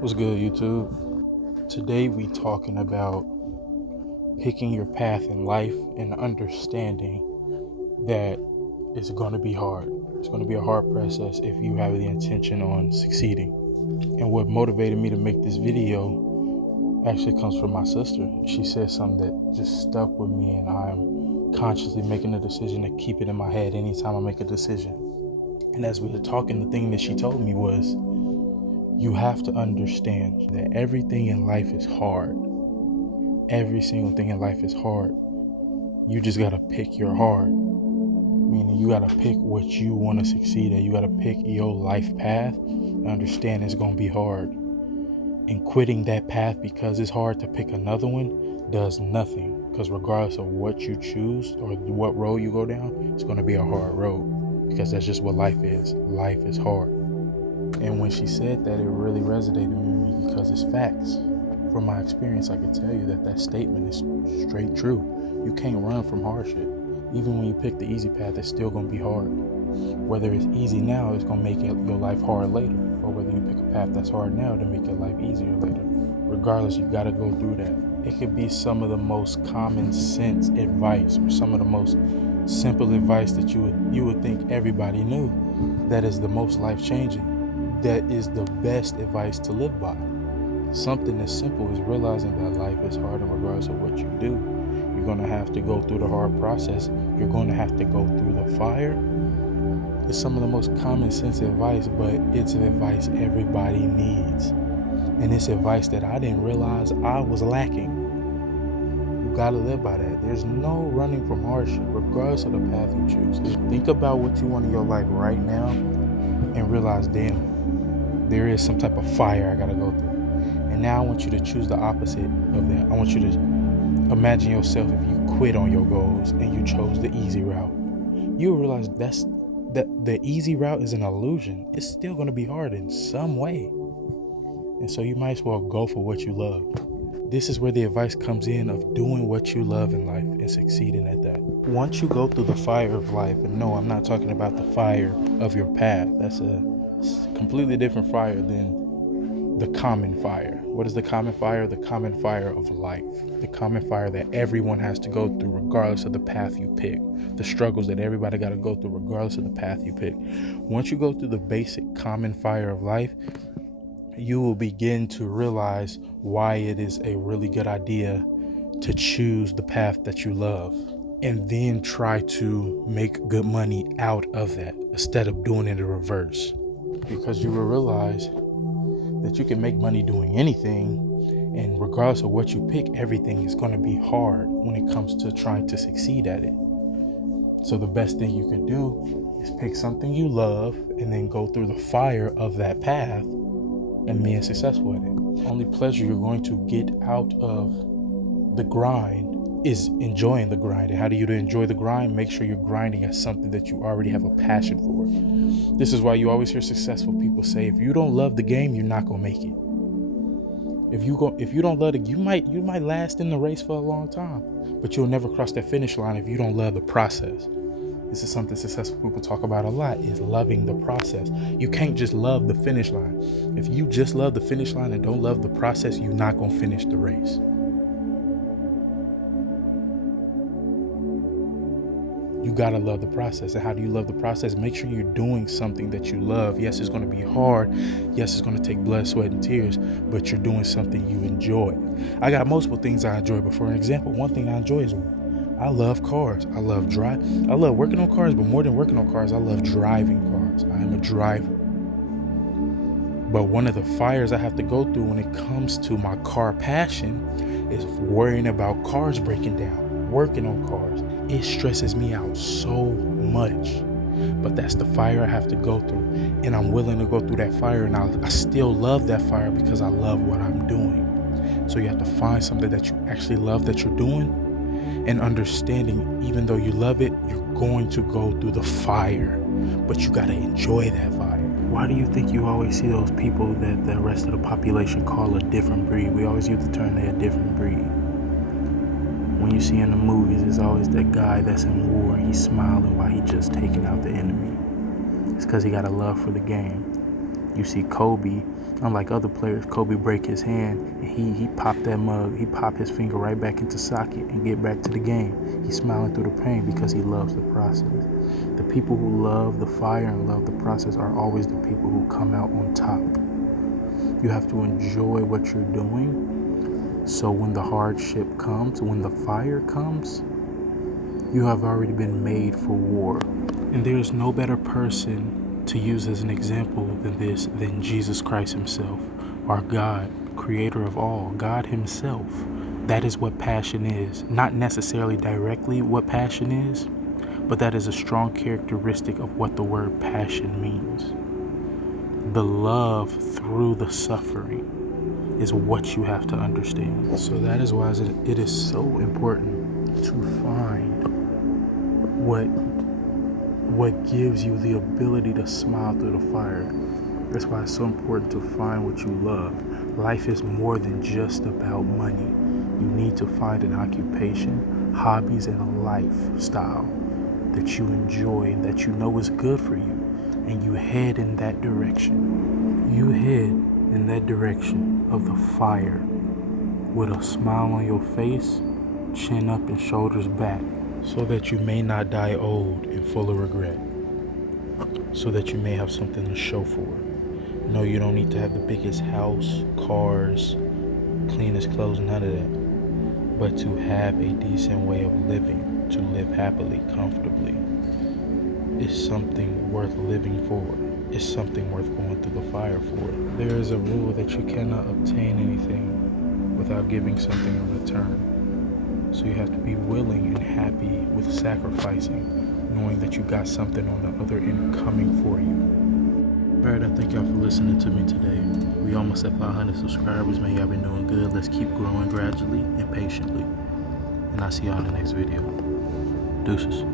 What's good, YouTube? Today we talking about picking your path in life and understanding that it's going to be hard. It's going to be a hard process if you have the intention on succeeding. And what motivated me to make this video actually comes from my sister. She said something that just stuck with me, and I'm consciously making a decision to keep it in my head anytime I make a decision. And as we were talking, the thing that she told me was, you have to understand that everything in life is hard. Every single thing in life is hard. You just gotta pick your hard. Meaning you gotta pick what you want to succeed at. You gotta pick your life path and understand it's gonna be hard. And quitting that path because it's hard to pick another one does nothing. Because regardless of what you choose or what road you go down, it's gonna be a hard road. Because that's just what life is. Life is hard. And when she said that, it really resonated with me because it's facts. From my experience, I can tell you that statement is straight true. You can't run from hardship. Even when you pick the easy path, it's still going to be hard. Whether it's easy now, it's going to make your life hard later. Or whether you pick a path that's hard now to make your life easier later. Regardless, you got to go through that. It could be some of the most common sense advice or some of the most simple advice that you would think everybody knew. That is the most life-changing. That is the best advice to live by. Something as simple as realizing that life is hard, and regardless of what you do, you're going to have to go through the hard process. You're going to have to go through the fire. It's some of the most common sense advice, but it's an advice everybody needs. And it's advice that I didn't realize I was lacking. You got to live by that. There's no running from hardship, regardless of the path you choose. Think about what you want in your life right now and realize, damn, there is some type of fire I gotta go through. And now I want you to choose the opposite of that. I want you to imagine yourself if you quit on your goals and you chose the easy route. You'll realize that the easy route is an illusion. It's still gonna be hard in some way. And so you might as well go for what you love. This is where the advice comes in of doing what you love in life and succeeding at that. Once you go through the fire of life, and no, I'm not talking about the fire of your path. That's a completely different fire than the common fire. What is the common fire? The common fire of life. The common fire that everyone has to go through regardless of the path you pick. The struggles that everybody got to go through regardless of the path you pick. Once you go through the basic common fire of life, you will begin to realize why it is a really good idea to choose the path that you love and then try to make good money out of that instead of doing it in reverse. Because you will realize that you can make money doing anything, and regardless of what you pick, everything is going to be hard when it comes to trying to succeed at it. So the best thing you can do is pick something you love and then go through the fire of that path and being successful at it. The only pleasure you're going to get out of the grind is enjoying the grind. And how do you enjoy the grind? Make sure you're grinding at something that you already have a passion for. This is why you always hear successful people say, if you don't love the game, you're not gonna make it. If you don't love it, you might last in the race for a long time, but you'll never cross that finish line if you don't love the process. This is something successful people talk about a lot, is loving the process. You can't just love the finish line. If you just love the finish line and don't love the process, you're not gonna finish the race. You gotta love the process. And how do you love the process? Make sure you're doing something that you love. Yes, it's gonna be hard. Yes, it's gonna take blood, sweat, and tears, but you're doing something you enjoy. I got multiple things I enjoy, but for an example, one thing I enjoy is I love cars. I love working on cars, but more than working on cars, I love driving cars. I am a driver. But one of the fires I have to go through when it comes to my car passion is worrying about cars breaking down, working on cars. It stresses me out so much, but that's the fire I have to go through, and I'm willing to go through that fire, and I still love that fire because I love what I'm doing. So you have to find something that you actually love that you're doing, and understanding, even though you love it, you're going to go through the fire, but you got to enjoy that fire. Why do you think you always see those people that the rest of the population call a different breed? We always use the term they're a different breed. When you see in the movies, it's always that guy that's in war and he's smiling while he's just taking out the enemy. It's because he got a love for the game. You see Kobe Unlike other players, Kobe break his hand and he popped that mug, he popped his finger right back into socket and get back to the game. He's smiling through the pain because he loves the process. The people who love the fire and love the process are always the people who come out on top. You have to enjoy what you're doing, so when the hardship comes, when the fire comes, you have already been made for war. And there's no better person to use as an example than Jesus Christ himself, our God, creator of all, God himself. That is what passion is. Not necessarily directly what passion is, but that is a strong characteristic of what the word passion means. The love through the suffering is what you have to understand. So that is why it is so important to find what gives you the ability to smile through the fire. That's why it's so important to find what you love. Life is more than just about money. You need to find an occupation, hobbies, and a lifestyle that you enjoy and that you know is good for you. And you head in that direction. You head in that direction of the fire with a smile on your face, chin up and shoulders back, so that you may not die old and full of regret, so that you may have something to show for it. No, you don't need to have the biggest house, cars, cleanest clothes, none of that, but to have a decent way of living, to live happily, comfortably, is something worth living for. It's something worth going through the fire for. There is a rule that you cannot obtain anything without giving something in return. So you have to be willing and happy with sacrificing, knowing that you got something on the other end coming for you. Alright, I thank y'all for listening to me today. We almost at 500 subscribers, man. Y'all been doing good. Let's keep growing gradually and patiently. And I'll see y'all in the next video. Deuces.